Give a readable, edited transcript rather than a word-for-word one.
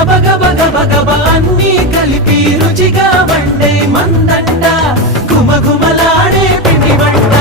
గబ గబ గబ గబ అన్నీ కలిపి రుచిగా వండే మందంట గుమగుమలాడే పిండి వంట